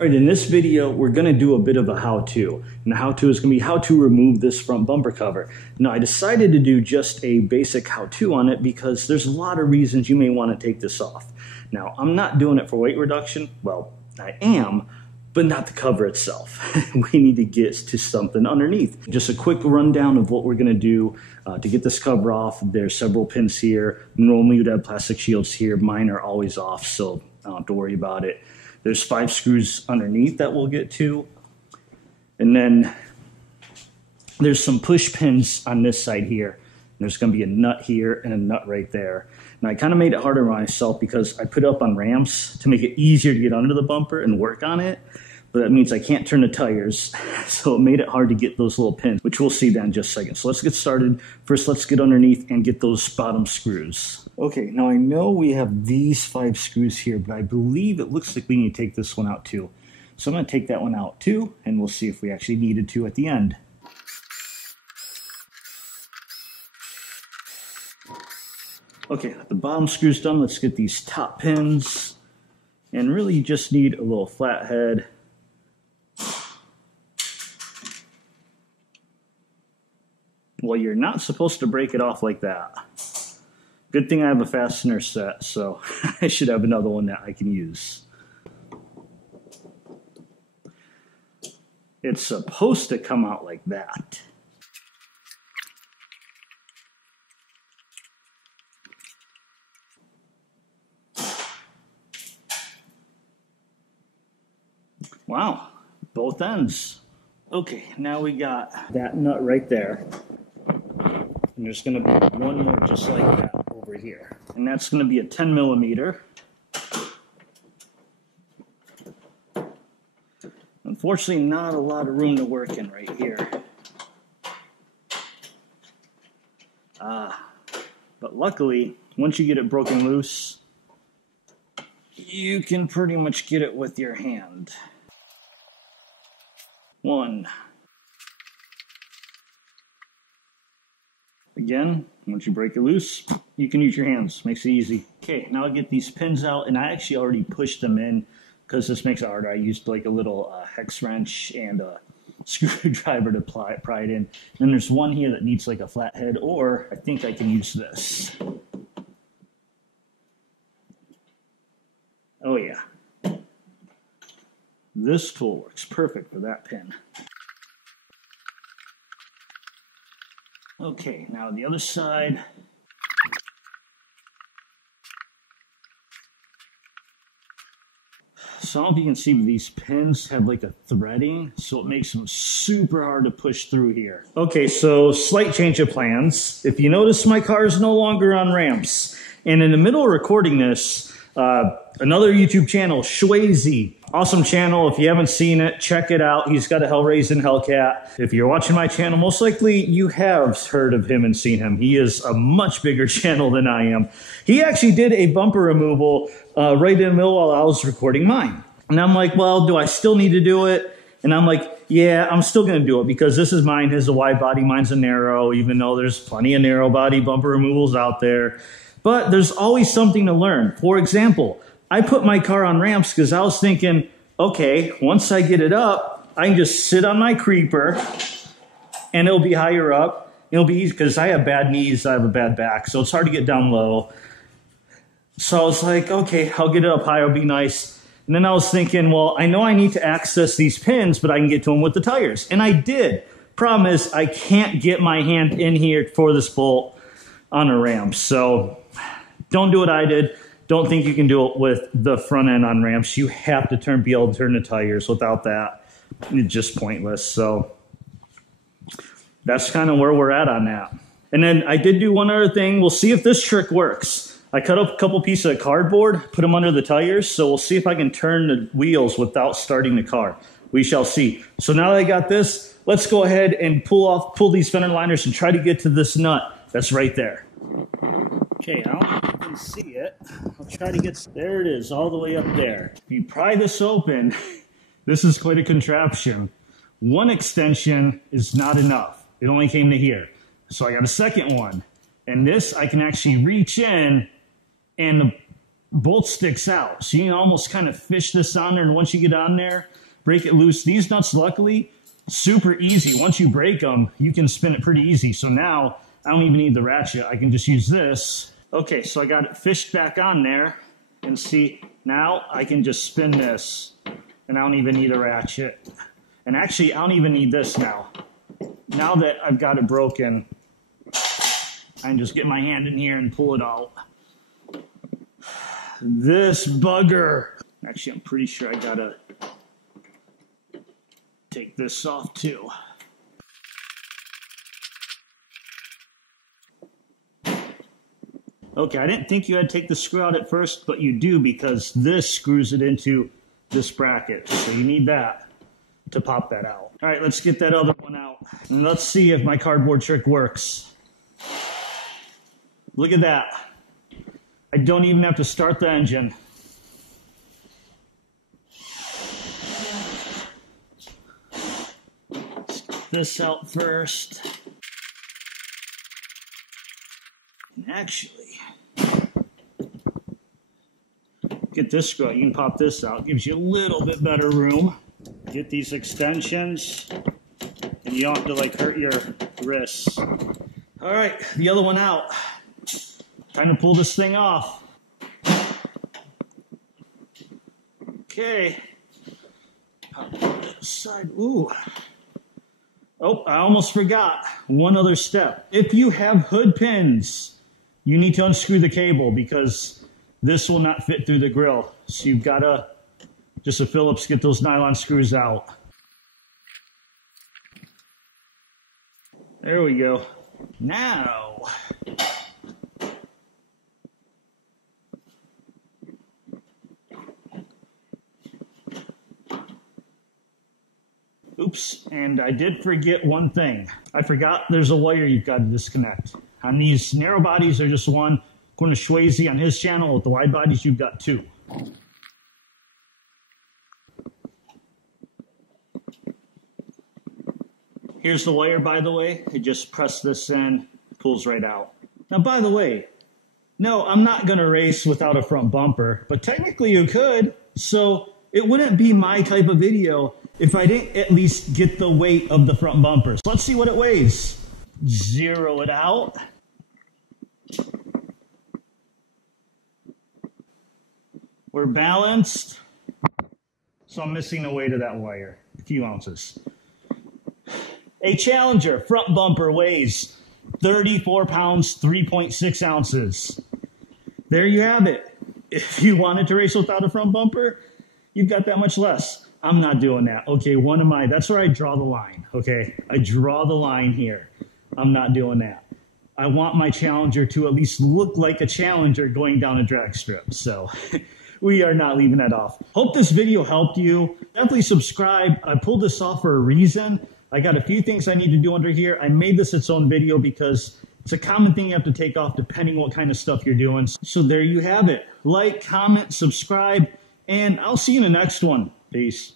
All right, in this video, we're gonna do a bit of a how-to. And the how-to is gonna be how to remove this front bumper cover. Now, I decided to do just a basic how-to on it because there's a lot of reasons you may wanna take this off. Now, I'm not doing it for weight reduction. Well, I am, but not the cover itself. We need to get to something underneath. Just a quick rundown of what we're gonna do to get this cover off. There's several pins here. Normally you'd have plastic shields here. Mine are always off, so I don't have to worry about it. There's 5 screws underneath that we'll get to. And then there's some push pins on this side here. There's gonna be a nut here and a nut right there. Now I kind of made it harder on myself because I put it up on ramps to make it easier to get under the bumper and work on it. But that means I can't turn the tires. So it made it hard to get those little pins, which we'll see then in just a second. So let's get started. First, let's get underneath and get those bottom screws. Okay, now I know we have these 5 screws here, but I believe it looks like we need to take this one out too. So I'm gonna take that one out too, and we'll see if we actually needed to at the end. Okay, the bottom screw's done. Let's get these top pins. And really you just need a little flathead. Well, you're not supposed to break it off like that. Good thing I have a fastener set, so I should have another one that I can use. It's supposed to come out like that. Wow, both ends. Okay, now we got that nut right there. And there's gonna be one more just like that over here. And that's gonna be a 10 millimeter. Unfortunately, not a lot of room to work in right here. But luckily, once you get it broken loose, you can pretty much get it with your hand. 1. Again, once you break it loose, you can use your hands. Makes it easy. Okay, now I get these pins out, and I actually already pushed them in because this makes it harder. I used like a little hex wrench and a screwdriver to pry it in. And there's one here that needs like a flathead, or I think I can use this. Oh yeah. This tool works perfect for that pin. Okay, now the other side. So I don't know if you can see, these pins have like a threading, so it makes them super hard to push through here. Okay, so slight change of plans. If you notice, my car is no longer on ramps. And in the middle of recording this, another YouTube channel, Shwazy. Awesome channel. If you haven't seen it, check it out. He's got a Hellraising Hellcat. If you're watching my channel, most likely you have heard of him and seen him. He is a much bigger channel than I am. He actually did a bumper removal right in the middle while I was recording mine. And I'm like, well, do I still need to do it? And I'm like, yeah, I'm still going to do it because this is mine. His is a wide body, mine's a narrow, even though there's plenty of narrow body bumper removals out there. But there's always something to learn. For example, I put my car on ramps because I was thinking, okay, once I get it up, I can just sit on my creeper and it'll be higher up. It'll be easy because I have bad knees, I have a bad back, so it's hard to get down low. So I was like, okay, I'll get it up high, it'll be nice. And then I was thinking, well, I know I need to access these pins, but I can get to them with the tires. And I did. Problem is, I can't get my hand in here for this bolt on a ramp. So don't do what I did. Don't think you can do it with the front end on ramps. You have to be able to turn the tires. Without that, it's just pointless. So that's kind of where we're at on that. And then I did do one other thing. We'll see if this trick works. I cut up a couple pieces of cardboard, put them under the tires. So we'll see if I can turn the wheels without starting the car. We shall see. So now that I got this, let's go ahead and pull these fender liners and try to get to this nut that's right there. Okay, I don't know if you can see it. I'll try to get, there it is, all the way up there. If you pry this open, this is quite a contraption. One extension is not enough. It only came to here. So I got a second one. And this, I can actually reach in and bolt sticks out. So you can almost kind of fish this on there, and once you get on there, break it loose. These nuts, luckily, super easy. Once you break them, you can spin it pretty easy. So now I don't even need the ratchet. I can just use this. Okay, so I got it fished back on there, and see, now I can just spin this, and I don't even need a ratchet. And actually, I don't even need this now. Now that I've got it broken, I can just get my hand in here and pull it out. This bugger. Actually, I'm pretty sure I gotta take this off too. Okay, I didn't think you had to take the screw out at first, but you do, because this screws it into this bracket. So you need that to pop that out. All right, let's get that other one out. And let's see if my cardboard trick works. Look at that. I don't even have to start the engine. Let's get this out first. And actually, get this screw out. You can pop this out. Gives you a little bit better room. Get these extensions, and you don't have to like hurt your wrists. All right, the other one out. Time to pull this thing off. Okay. Side. Ooh. Oh, I almost forgot one other step. If you have hood pins, you need to unscrew the cable, because this will not fit through the grill. So you've got to, just a Phillips, get those nylon screws out. There we go. Now, oops, and I did forget one thing. I forgot there's a wire you've got to disconnect. On these narrow bodies, there's just one. According to Swayze on his channel, with the wide bodies, you've got two. Here's the wire, by the way. You just press this in, pulls right out. Now, by the way, no, I'm not going to race without a front bumper, but technically you could. So it wouldn't be my type of video if I didn't at least get the weight of the front bumper. So let's see what it weighs. Zero it out. We're balanced. So I'm missing the weight of that wire, a few ounces. A Challenger front bumper weighs 34 pounds, 3.6 ounces. There you have it. If you wanted to race without a front bumper, you've got that much less. I'm not doing that. Okay, that's where I draw the line, okay? I draw the line here. I'm not doing that. I want my Challenger to at least look like a Challenger going down a drag strip, so we are not leaving that off. Hope this video helped you. Definitely subscribe. I pulled this off for a reason. I got a few things I need to do under here. I made this its own video because it's a common thing you have to take off depending what kind of stuff you're doing. So there you have it. Like, comment, subscribe, and I'll see you in the next one. Peace.